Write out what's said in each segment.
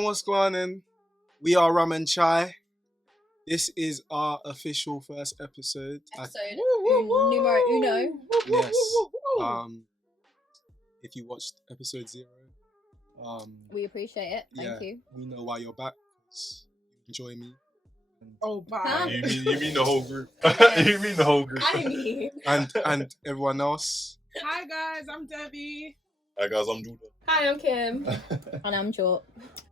what's going on? We are Rum and Chai. This is our official first episode. Numero uno. Yes. If you watched episode 0, we appreciate it. Thank you. We know why you're back. You enjoy me. Oh, bye. You mean the whole group? You mean the whole group? I mean. And everyone else. Hi guys, I'm Debbie. Hi guys, I'm Judah. Hi, I'm Kim. And I'm Jort.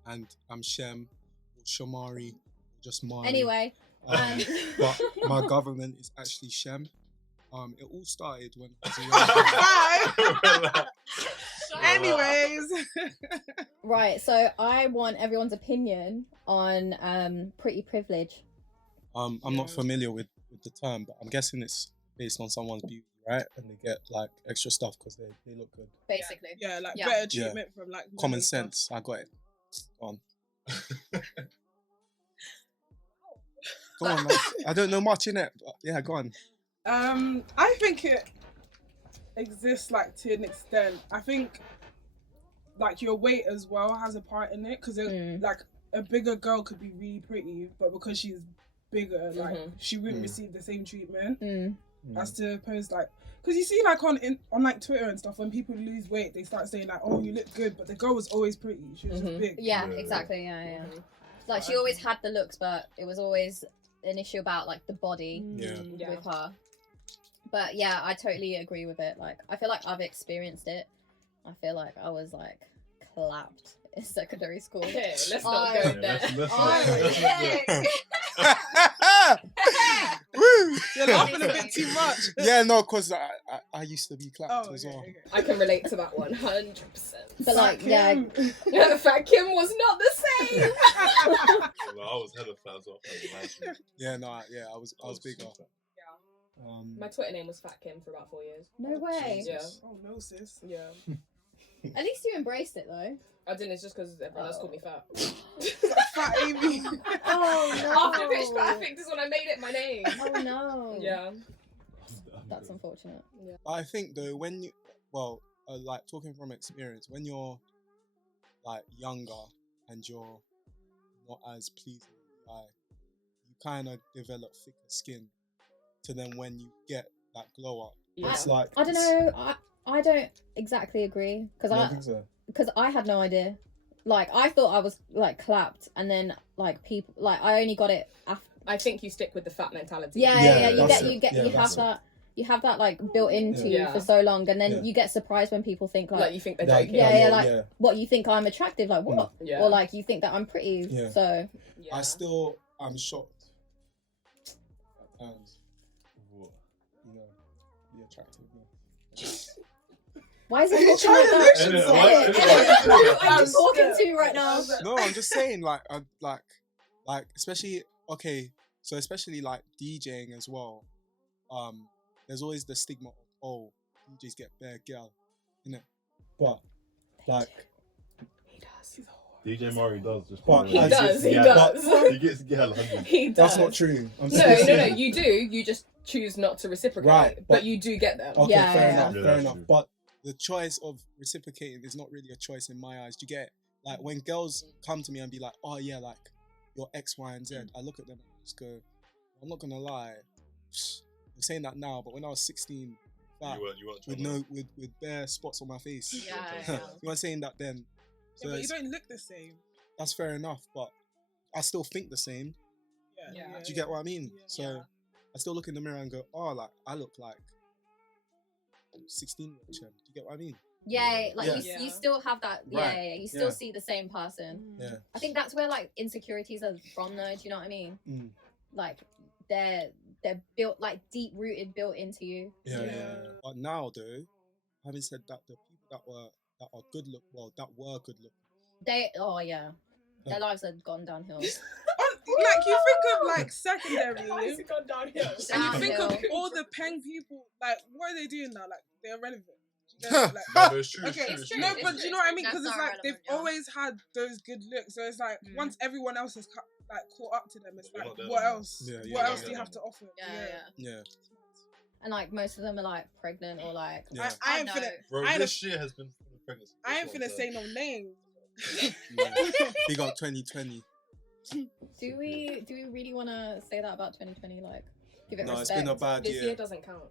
And I'm Shem, or Shamari, just Mari. Anyway. But my government is actually Shem. It all started when I was a young Anyways. Right, so I want everyone's opinion on pretty privilege. I'm not familiar with the term, but I'm guessing it's based on someone's beauty, right? And they get like extra stuff because they look good. Basically. Yeah, better treatment from like common sense. I got it. Go on. Go on, man. I don't know much in it, but yeah, go on. I think it exists like to an extent. I think like your weight as well has a part in it because like a bigger girl could be really pretty, but because she's bigger, like she wouldn't receive the same treatment as to opposed like because you see like on like Twitter and stuff when people lose weight they start saying like, oh, you look good, but the girl was always pretty. She was just big. Yeah, exactly. Yeah. Like she always had the looks, but it was always an issue about like the body with her. But yeah, I totally agree with it. Like I feel like I've experienced it. I feel like I was like clapped in secondary school. Okay, let's not go there. Woo! You're laughing a bit too much. Yeah, no, because I used to be clapped as well. Okay. I can relate to that 100%. But like, Fat Kim was not the same. I was hella fat as well. Yeah, no, I was bigger. My Twitter name was Fat Kim for about 4 years. No way. Yeah. Oh no, sis. Yeah. At least you embraced it though. I didn't. It's just because everyone else called me fat. Fat Amy. Oh no. After Pitch Perfect is when I made it my name. Oh no. Yeah. That's unfortunate. Yeah. I think though, when you, like talking from experience, when you're like younger and you're not as pleasing to the eye, you kind of develop thicker skin. To then when you get that glow up, it's like I don't know. I don't exactly agree because I had no idea. Like I thought I was like clapped, and then like people like I only got it after. I think you stick with the fat mentality. Yeah. You have that like built into you for so long, and then you get surprised when people think like you think they're joking. What you think I'm attractive, like what? Yeah. Or like you think that I'm pretty. Yeah. So I'm shocked at times. The attractiveness. Why is it I'm talking to you right now. No, I'm just saying, like especially especially like DJing as well. There's always the stigma of DJs get bare girl, innit? But like He does. DJ Mari does. He does. He gets girl. He does. That's not true. No. You do. You just choose not to reciprocate. Right, but you do get them. Okay, fair Yeah, enough. true. But the choice of reciprocating is not really a choice in my eyes. Do you get it? Like when girls come to me and be like, "Oh yeah, like you're X, Y, and Z," I look at them and just go, "I'm not gonna lie. I'm saying that now, but when I was 16, with bare spots on my face, you weren't saying that then. So but you don't look the same. That's fair enough, but I still think the same. Yeah. Do you get what I mean? Yeah. So I still look in the mirror and go, "Oh, like I look like 16-year-old Chem." Do you get what I mean? You still have that. Right. You still see the same person. Yeah. I think that's where like insecurities are from, though. Do you know what I mean? Like they're built like deep rooted, built into you. Yeah. But now, though, having said that, the people that were good look, that were good look, their lives have gone downhill. Like you think of like secondary, Why has it gone downhill? and you think of all the peng people. Like, what are they doing now? Like, they're irrelevant. No, it's true. Okay, It's true. no, but do you know what I mean? That's Because it's not like they've relevant, yeah. always had those good looks. So it's like once everyone else has like caught up to them, it's They're like not there what no more. else? Yeah, What yeah, else yeah, do you yeah. have to offer? Yeah. And like most of them are like pregnant or like Yeah. I ain't know. finna. Bro, I ain't this year has been full of pregnancy. I ain't finna say no names. Big up 2020. Do we really want to say that about 2020? Like, give it No, respect? it's been a bad This year. year doesn't count.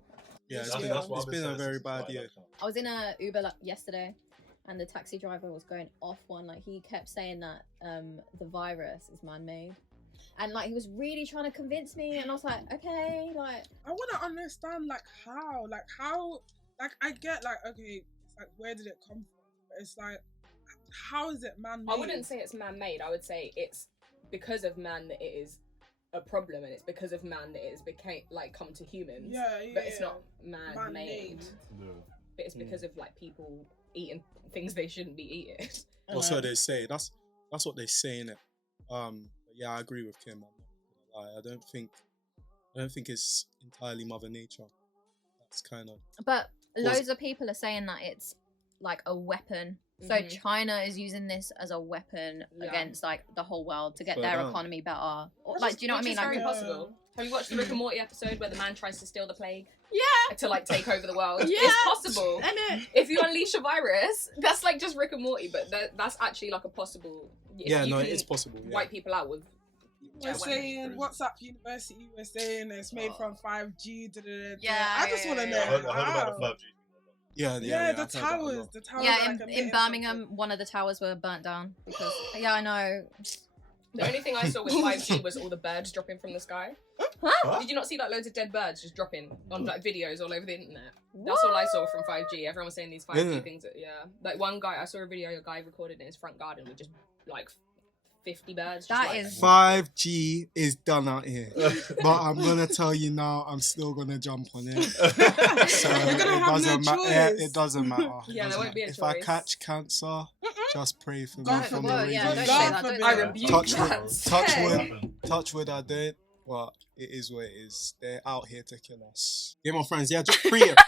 Yeah, I think that's what it's I've been a saying very since bad it's year. like that. I was in a Uber yesterday, and the taxi driver was going off one. Like, he kept saying that the virus is man-made, and like he was really trying to convince me, and I was like, okay, like I want to understand like how I get like, okay, it's like, where did it come from? But it's like, how is it man-made? I wouldn't say it's man-made. I would say it's because of man that it is a problem, and it's because of man that it has come to humans. Yeah, but it's not man-made. Yeah. But it's because of like people eating things they shouldn't be eating. That's what they say. That's what they say, innit? But yeah, I agree with Kim. I'm not gonna lie. I don't think it's entirely Mother Nature. That's kind of. But loads of people are saying that it's like a weapon. So China is using this as a weapon against like the whole world to get their economy better. Like, do you know what I mean? Which is Like, very possible. Have you watched the Rick and Morty episode where the man tries to steal the plague? Yeah. To like take over the world? Yeah. It's possible. And If you unleash a virus, that's like just Rick and Morty, but that's actually like a possible. Yeah, no, it is possible. Yeah. Wipe people out with. We're saying WhatsApp University. We're saying it's made from 5G. Yeah, I just want to know. I heard about the 5G. Yeah, the towers. yeah, in Birmingham, one of the towers were burnt down because. Yeah, I know. The only thing I saw with 5G was all the birds dropping from the sky. Huh? Did you not see like loads of dead birds just dropping on like videos all over the internet? That's all I saw from 5G. Everyone was saying these 5G things. Like one guy, I saw a video, a guy recorded in his front garden with just like 50 birds. That is 5G is done out here, but I'm gonna tell you now, I'm still gonna jump on it. So it doesn't matter. Yeah, there won't be a If choice. I catch cancer, just pray for me God from forbid. the reason. Yeah, don't say that. I rebuke Touch wood, I did. But it is what it is. They're out here to kill us. Yeah, my friends. Yeah, just pre it.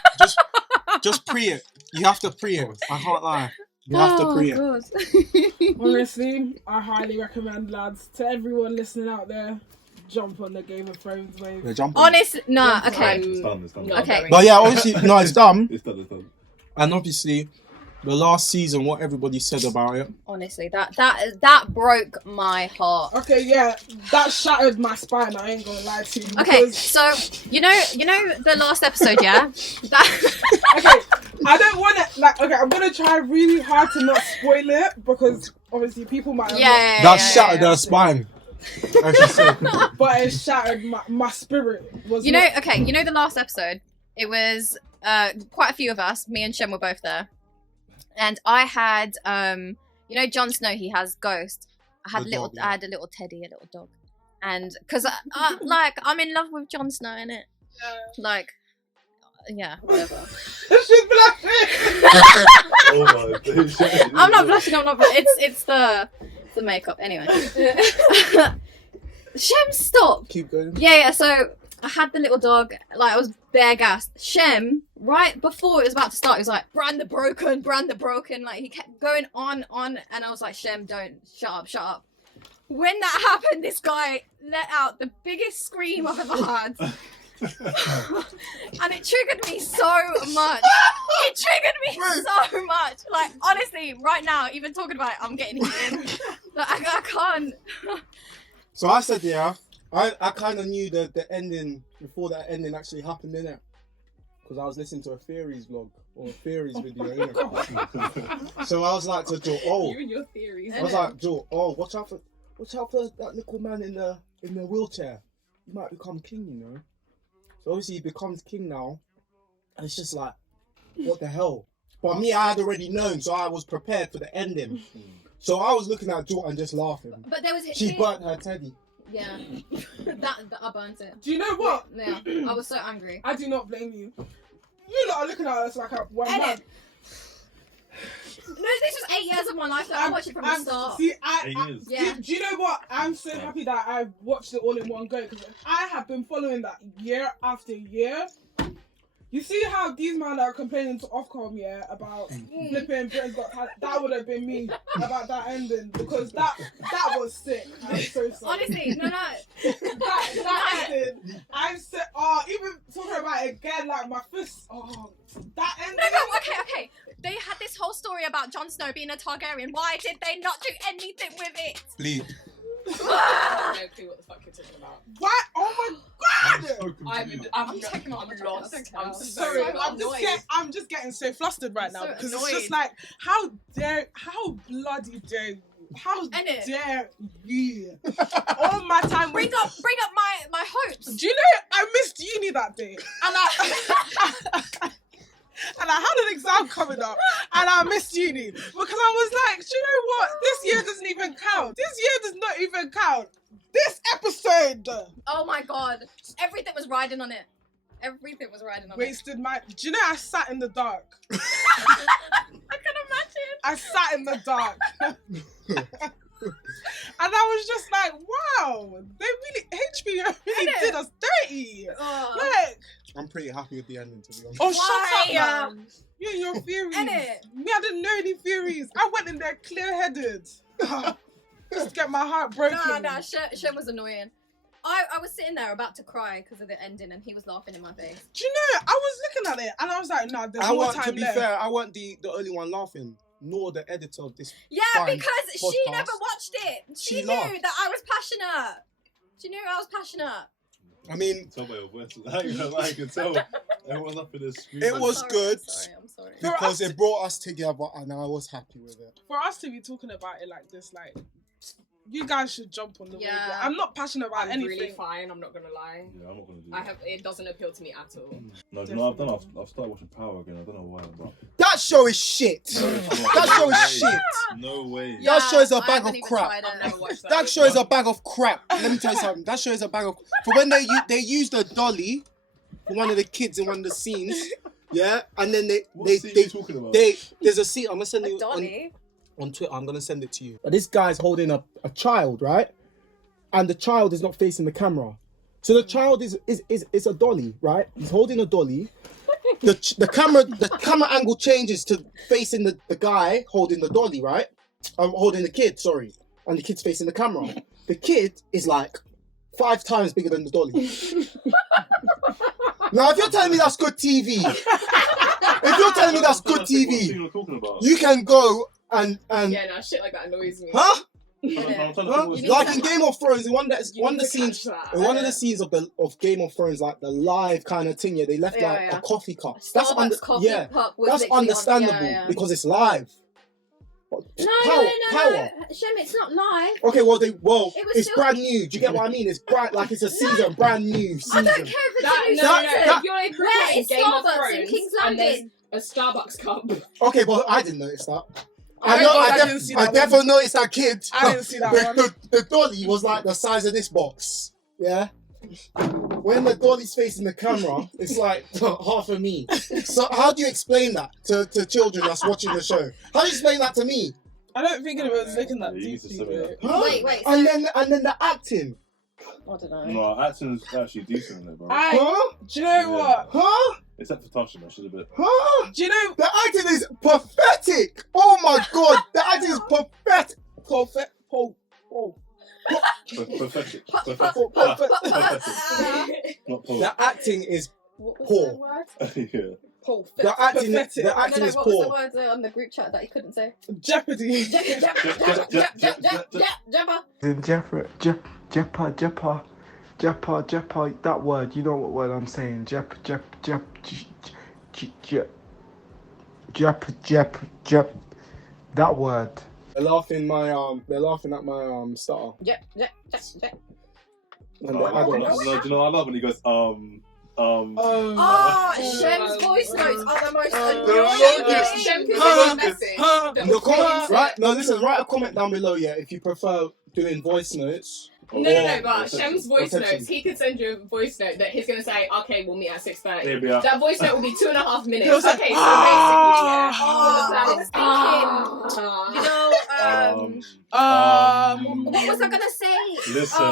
just pre it. You have to pre it. I can't lie. You have to pre it. Honestly, I highly recommend, lads, to everyone listening out there, jump on the Game of Thrones wave. Yeah, jump. Honestly, no. Okay. It's done. Okay. But yeah, obviously, no, it's done. It's done. And obviously, the last season, what everybody said about it. Honestly, that broke my heart. Okay, yeah, that shattered my spine. I ain't gonna lie to you. Okay, so you know the last episode, yeah. Okay, I don't want to I'm gonna try really hard to not spoil it because obviously people might. That shattered her spine. As she said. But it shattered my spirit. You know the last episode. It was quite a few of us. Me and Shem were both there. And I had, Jon Snow, he has Ghost. I had I had a little teddy, a little dog. And, because, I'm in love with Jon Snow, innit? Yeah. Like, yeah, whatever. She's blushing! Oh my God. I'm not blushing, it's the makeup, anyway. Shem, stop! Keep going. Yeah, so I had the little dog, like, I was bare gassed. Shem, right before it was about to start, he was like, brand the broken. Like, he kept going on, and I was like, Shem, don't, shut up. When that happened, this guy let out the biggest scream I've ever had. And it triggered me so much. Like, honestly, right now, even talking about it, I'm getting heated. Like, I can't. So I said, yeah, I kind of knew the ending before that ending actually happened, innit? Because I was listening to a theories vlog or a theories video, innit? So I was like to Joe, You and your theories. I was like, Joe, watch out for that little man in the wheelchair. He might become king, you know. So obviously he becomes king now, and it's just like, what the hell? But me, I had already known, so I was prepared for the ending. So I was looking at Joe and just laughing. But there was She burnt her teddy. Yeah, that I burnt it. Do you know what? Yeah, I was so angry. I do not blame you. You lot are looking at us like one man. No, this was 8 years of my life. I watched it from the start. See, 8 years. Yeah. Do you know what? I'm so happy that I watched it all in one go because I have been following that year after year. You see how these men are complaining to Ofcom, yeah, about flipping Britain's Got Talent? That would have been me about that ending because that was sick. I'm so sorry. Honestly, no. That ending, I'm so. Even talking about it again, like my fist. That ending. No, okay. They had this whole story story about Jon Snow being a Targaryen. Why did they not do anything with it? Bleep. I have no clue what the fuck you're talking about. What? Oh my god! I'm lost. I'm Sorry, so annoyed. I'm just getting so flustered right now So because annoyed. it's just like, how bloody dare you? How Innit? dare you? All my time. Bring up my hopes. Do you know I missed uni that day, and I had an exam coming up, and I missed uni because I was like, do you know what? This year doesn't even count. This year does not even count. This episode Oh my god. Everything was riding on it. Everything was riding on it. wasted my. Do you know I sat in the dark? I can imagine. I sat in the dark. And I was just like, wow, they really, HBO really Innit? did us dirty. Oh. Like, I'm pretty happy with the ending, to be honest. oh, shut Why? up, man. You and your theories. Innit? Me, I didn't know any theories. I went in there clear-headed. Just to get my heart broken. Nah, Shem was annoying. I was sitting there about to cry because of the ending and he was laughing in my face. Do you know, I was looking at it and I was like, nah, there's more To time be left. fair, I wasn't the only one laughing, nor the editor of this. Yeah, fine because she podcast. never watched it. She She knew laughed. that I was passionate. She knew I was passionate. I mean, Tell by your voice. I can tell. Everyone's up in the screen. It I'm was sorry, good. I'm sorry. For because us- it brought us together, and I was happy with it. For us to be talking about it like this, like, you guys should jump on the wave. Yeah. Like, I'm not passionate about I'm anything. really fine. I'm not gonna lie. Yeah, I'm not gonna do that. It doesn't appeal to me at all. No, you know, I've started watching Power again. I don't know why, but That show is shit. That show is shit. No way. Yeah. That show is a I bag haven't of even crap. tried it. I've never watched that. That show is a bag of crap. Let me tell you something. That show is a bag of. For when they used a dolly for one of the kids in one of the scenes, yeah, and then What scene are you talking about? there's a scene. I'm gonna send A you dolly. on Twitter. I'm gonna send it to you. But this guy's holding a child, right? And the child is not facing the camera. So the child is a dolly, right? He's holding a dolly. The camera angle changes to facing the guy holding the dolly, right? Holding the kid, sorry. And the kid's facing the camera. The kid is like 5 times bigger than the dolly. Now, if you're telling me that's good TV, What scene you're talking about? you can go and Yeah, no, shit like that annoys me. huh? I'm trying to Huh? think what You scene- need Like to- in Game of Thrones, in one of You need the to scenes, catch that. in one of the scenes of Game of Thrones, like the live kind of thing, yeah, they left Yeah, like yeah. a coffee cup. Starbucks coffee cup was that's literally on- understandable yeah. because it's live. No, Power. Shem, it's not live. Okay, well, It was it's still- brand new. Do you get what I mean? It's brand like it's a season, brand new I season. don't care if it's That, a new no, season. no, if you're Where appreciating is Game of Starbucks in Thrones King's and there's Landing? a Starbucks cup. Okay, but I didn't notice that. I didn't see that I one. never noticed that kid. I didn't see that one. The dolly was like the size of this box. Yeah. When the dolly's facing the camera, it's like half of me. So how do you explain that to children that's watching the show? How do you explain that to me? I don't think it was looking that Yeah, you need to deeply. sub it though. Huh? Wait, And then the acting. I don't know. No, acting's actually decent in it, bro. Huh? Do you know what? Huh? Except for Tasha, she's a bit. Huh? Do you know? The acting is pathetic. Oh my god, the acting is pathetic. Pathetic. Pathetic. Not Paul. The acting is What was Poor. the word? Yeah. Paul. the acting. Pathetic. The acting is What was the poor. word on the group chat that he couldn't say? Jeopardy. Jabba. That word, you know what word I'm saying. That word. They're laughing at my stutter. And No, the adults. do you know what I love when he goes, Oh, Shem's voice notes are the most longest. annoying. Shem can Huh? send a message. Huh? that The was comments, really right? No, listen, write a comment down below, yeah, if you prefer doing voice notes. No, but Or- Shem's voice attention. notes, he could send you a voice note that he's going to say, okay, we'll meet at 6:30. Here we are. That voice note will be 2.5 minutes. He'll say, Okay, so I was basically, thinking, yeah. you know, what was I gonna say? Listen.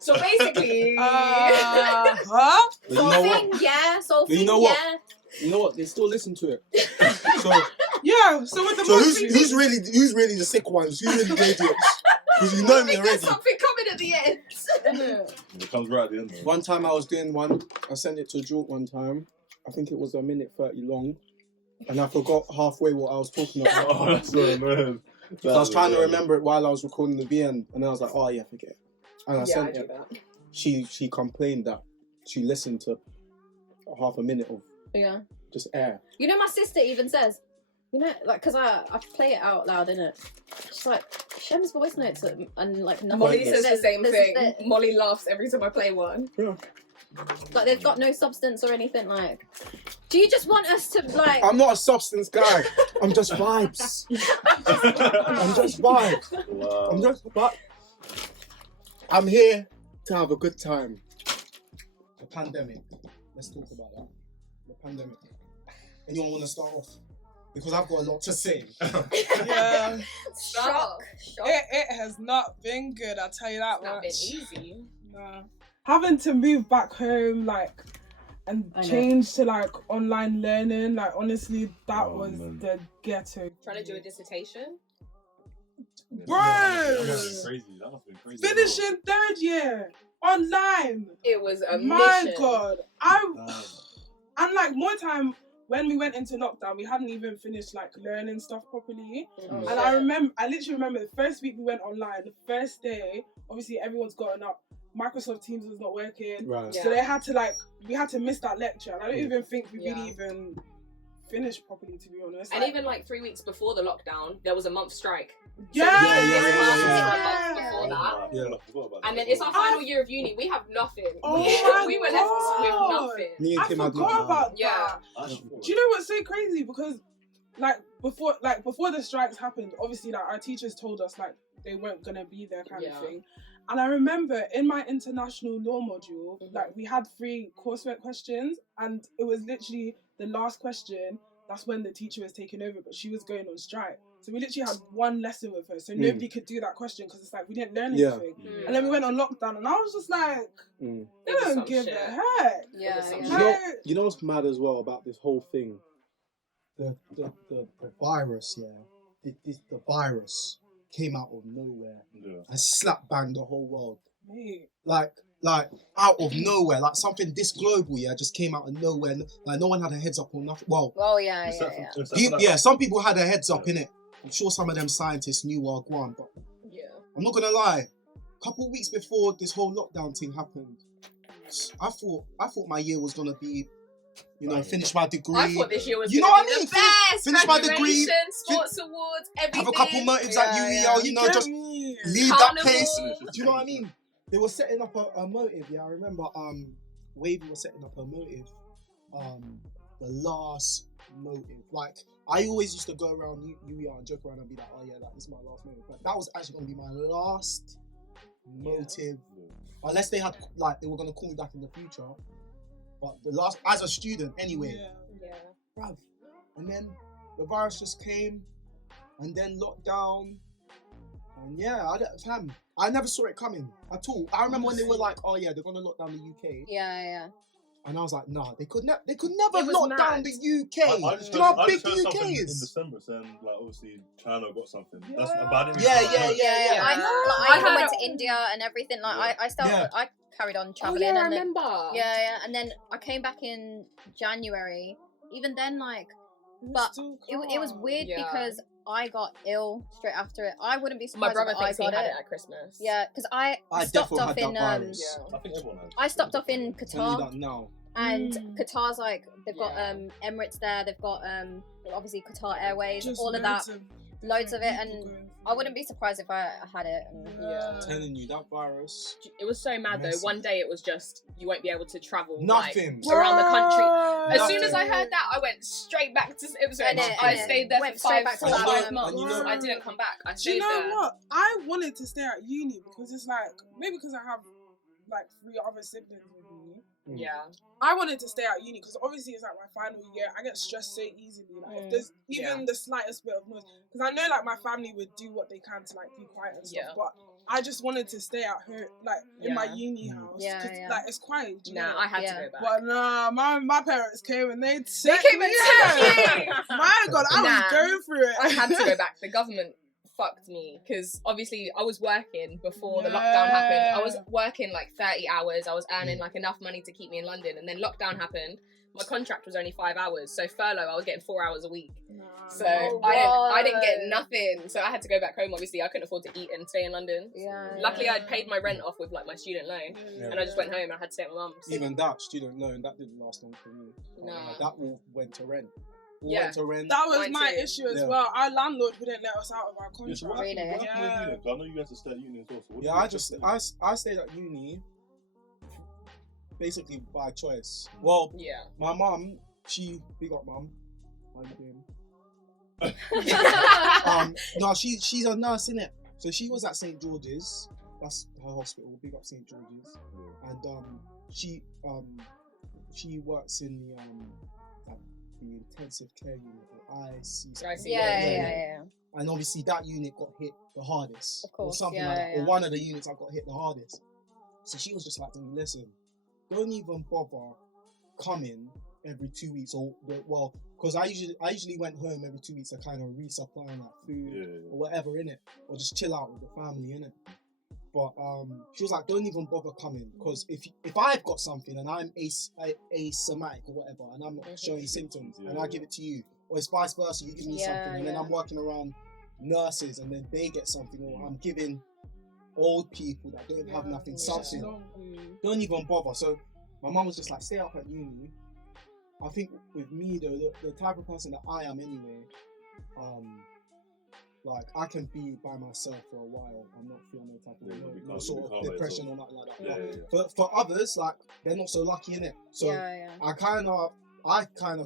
So basically, Huh? But you know what? Solving, yeah. Solving, You know what? yeah. You know what? They still listen to it. So, Yeah. So with the so most who's really the sick ones? Who's really the idiots? Because you know me There's already. something coming at the end. It comes right at the end, though. One time I was doing one, I sent it to Drew one time. I think it was a minute 30 long. and I forgot halfway what I was talking about. Oh, that's so annoying. I was trying to remember it while I was recording the VN, and then I was like, oh yeah, forget it. And I sent do it. that. She complained that she listened to half a minute of just air. You know, my sister even says, you know, like, because I play it out loud, innit? She's like, Shem's voice notes and like nothing. Molly says the same thing. This- Molly laughs every time I play one. Yeah. Like, they've got no substance or anything. Like, do you just want us to like? I'm not a substance guy. I'm just vibes. I'm just vibes. Wow. I'm here to have a good time. The pandemic. Let's talk about that. The pandemic. Anyone want to start off? Because I've got a lot to say. Yeah. Shock. It has not been good, I'll tell you that It's not much. been easy. No. Having to move back home, like, and change to like online learning, like honestly, that was the ghetto. Trying to do a dissertation. Bro! That must have been crazy. Finishing third year online. It was a My mission. God, and like more time when we went into lockdown, we hadn't even finished like learning stuff properly. Oh, And I literally remember the first week we went online. The first day, obviously everyone's gotten up. Microsoft Teams was not working, Right. so they had to we had to miss that lecture. And I don't even think we really even finished properly, to be honest. And even like 3 weeks before the lockdown, there was a month strike. Yeah. Before that. Yeah. I forgot about that. And then it's our final year of uni. We have nothing. Oh my we were left with nothing. Me and I Kim had forgot about Yeah. that. I Do you know what's so crazy? Because before the strikes happened, obviously our teachers told us they weren't gonna be there kind of thing. And I remember in my international law module, we had 3 coursework questions, and it was literally the last question. That's when the teacher was taking over, but she was going on strike. So we literally had 1 lesson with her, so nobody could do that question because it's we didn't learn anything. And then we went on lockdown, and I was just like, they don't give a heck. You know what's mad as well about this whole thing? The virus, the virus came out of nowhere and slap banged the whole world. Mate. Like out of nowhere, like something this global, just came out of nowhere. Like no one had a heads up or nothing. Well, some people had their heads up in it. I'm sure some of them scientists knew what I want, but I'm not gonna lie. A couple of weeks before this whole lockdown thing happened, I thought my year was gonna be, finish my degree. I thought this year was the best. Finish my degree, sports awards, everything. have a couple motives at uni, just leave that place. Do you know what I mean? They were setting up a motive. I remember Wavy was setting up a motive. The last motive. Like I always used to go around UER and joke around and be like, oh yeah, this is my last motive. But that was actually gonna be my last motive. Unless they had they were gonna call me back in the future. But the last, as a student anyway. Bruv. And then the virus just came, and then lockdown. And I never saw it coming at all. I remember when they were like, oh yeah, they're gonna lock down the UK. Yeah. And I was like, nah, they could never lock down the UK. I just Do you know how heard big the something UK in is? December saying obviously China got something. Yeah. That's about it. Yeah. I even went to India and everything. I carried on traveling. I and then, remember. and then I came back in January. Even then, but it was weird because I got ill straight after it. I wouldn't be surprised. My brother if thinks he had had it at Christmas. Yeah, because I stopped off in I think everyone has. I stopped off in Tell you Qatar, that now. and Qatar's they've got Emirates there. They've got obviously Qatar Airways, all of that, loads of it, and I wouldn't be surprised if I had it. I'm telling you, that virus. It was so mad though. One day it was just you won't be able to travel Nothing. around the country. As Nothing. soon as I heard that, I went straight back to Ipswich. Innit, I innit. stayed there Went for straight 5 back to that. months. And you know- I didn't come back. I Do stayed you know there. what? I wanted to stay at uni because it's maybe because I have 3 other siblings with me. Yeah. I wanted to stay at uni because obviously it's my final year. I get stressed so easily. If there's even the slightest bit of noise, because I know my family would do what they can to be quiet and stuff. But I just wanted to stay at home, in my uni house. It's quiet. Nah, I had to go back. But nah, my parents came and they They took came me and in. My God, I was going through it. I had to go back. The government fucked me because obviously I was working before the lockdown happened. I was working 30 hours. I was earning enough money to keep me in London, and then lockdown happened. my contract was only 5 hours, so furlough I was getting 4 hours a week. So Oh, I didn't get nothing. So I had to go back home. Obviously, I couldn't afford to eat and stay in London. Yeah. Luckily, I'd paid my rent off with like my student loan, and I just went home and I had to stay at my mum's. Even that student loan, that didn't last long for me. No. That all went to rent. Yeah. Went to rent. That was Mine my too. issue as Yeah. well. Our landlord wouldn't let us out of our Yeah, contract. so what Really? happened with Yeah. uni? 'Cause I know you guys to stay at uni as well. So what Yeah, did you I stayed at uni basically by choice. Well, Yeah. my mum, big up mum. How you doing? No, she's a nurse, innit? So she was at St. George's. That's her hospital. Big up St. George's. Yeah. And she works in the like the intensive care unit, the IC. Yeah. And obviously that unit got hit the hardest, Of course, or something yeah, like that, yeah. or one of the units that got hit the hardest. So she was just like, to me, listen, don't even bother coming every 2 weeks, because I usually went home every 2 weeks to kind of resupply like food or whatever in it, or just chill out with the family in it. But she was like, don't even bother coming, because if I've got something and I'm asymptomatic or whatever, and I'm not showing symptoms, and I give it to you, or it's vice versa, you give me something, and then I'm working around nurses, and then they get something, or I'm giving old people that don't have nothing something. Don't even bother. So my mum was just like, stay up at uni. I think with me though, the type of person that I am anyway, like I can be by myself for a while. I'm not feeling no type of no sort of depression or nothing like that. But for others, like they're not so lucky in it. So I kind of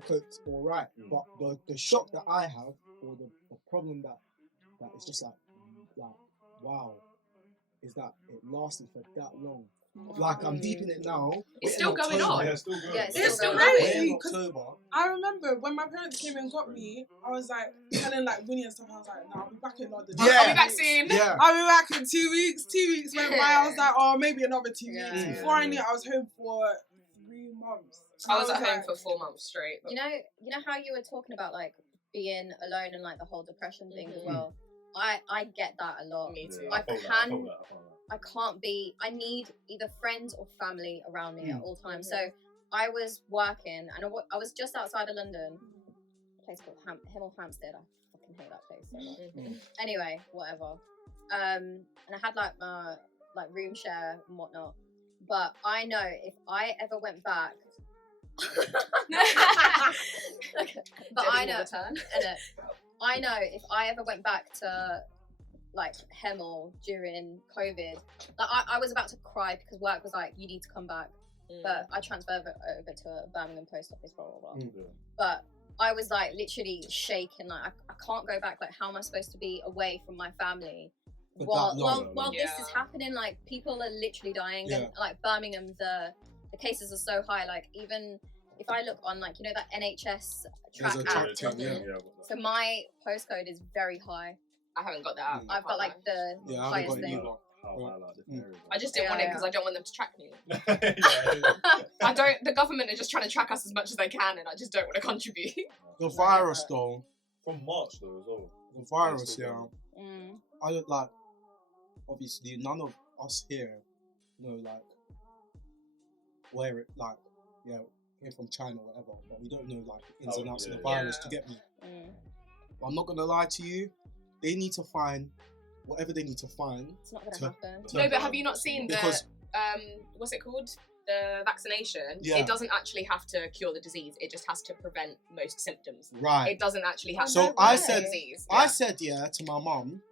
coped all right. But the shock that I have, or the problem that is just like wow, is that it lasted for that long. Like I'm deep in it now. It's still going on. Yeah, it's still good. It's still We're crazy. in 'Cause October. I remember when my parents came and got me, I was like telling like Winnie and stuff. I was like, "No, I'll be back in London. Yeah. I'll be back soon. Yeah. I'll be back in 2 weeks." 2 weeks went by. I was like, "Oh, maybe another 2 weeks." Yeah. Before I knew it, I was home for 3 months. I was at home like, for 4 months straight. You know how you were talking about like being alone and like the whole depression thing as well. I get that a lot. Me too. I felt can. that. I can't be. I need either friends or family around me at all times. So I was working, and I was just outside of London, a place called Hemel Hempstead. I fucking hate that place so much. Anyway, whatever. And I had like my room share and whatnot. But I know if I ever went back. But I know. I know if I ever went back to like Hemel during COVID, like I was about to cry because work was like, you need to come back. But I transferred it over to a Birmingham post office, blah blah blah. But I was like literally shaking, like I can't go back. Like, how am I supposed to be away from my family while this is happening? Like, people are literally dying, and like Birmingham, the cases are so high. Like, even if I look on like that NHS track app, so my postcode is very high. I haven't got that. I've got like the highest thing. I just didn't want it because I don't want them to track me. The government are just trying to track us as much as they can, and I just don't want to contribute. The virus though. From March though as well. The virus, I don't like. Obviously, none of us here know like where it came from China or whatever, but we don't know like the ins and outs of the virus to get me. But I'm not gonna lie to you. They need to find whatever they need to find. It's not gonna happen. No, but have you not seen the what's it called? The vaccination. It doesn't actually have to cure the disease. It just has to prevent most symptoms. Right. It doesn't actually have to prevent the disease. I said to my mum,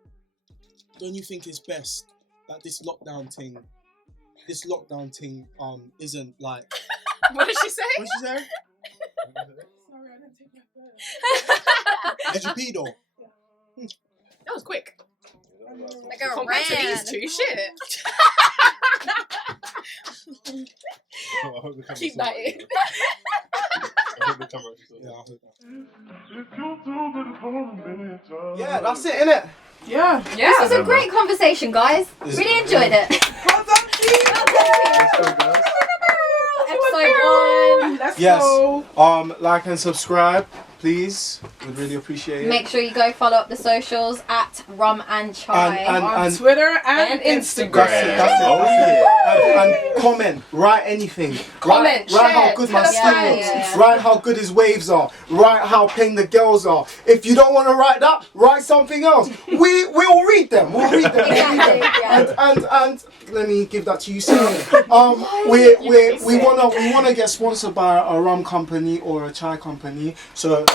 don't you think it's best that this lockdown thing isn't like What did she say? What did she say? Sorry, I didn't take my phone. Did you pee though? That was quick. The girl Compared to ran. these two, shit. Keep that in. Yeah, that's it, innit? Yeah. This was a great conversation, guys. Really enjoyed it. Well done, team. Episode 1. Let's Yes. go. Like and subscribe. please. We'd really appreciate it. Make sure you go follow up the socials at Rum and Chai. On Twitter and Instagram. That's it. And comment. Write anything. Comment, Write how share, good my tell us skin how. looks. Write how good his waves are. Write how paying the girls are. If you don't want to write that, write something else. We'll read them. We'll read them. And let me give that to you, Sarah. We wanna get sponsored by a rum company or a chai company. So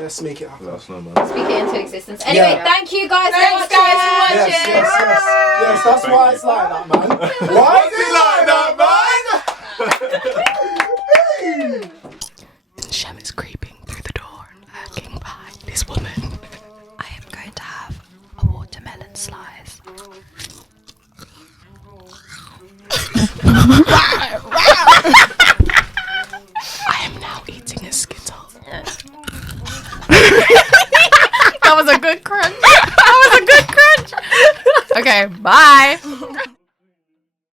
let's make it happen. That's no man. Speak it into existence. Anyway, thank you guys so Thanks, much guys, for for watching. Yes, that's why it's like that, man. Why is it like that, man? Shem is creeping through the door and lurking behind this woman. I am going to have a watermelon slice. I am now eating a Skittle. That was a good crunch. Okay, bye.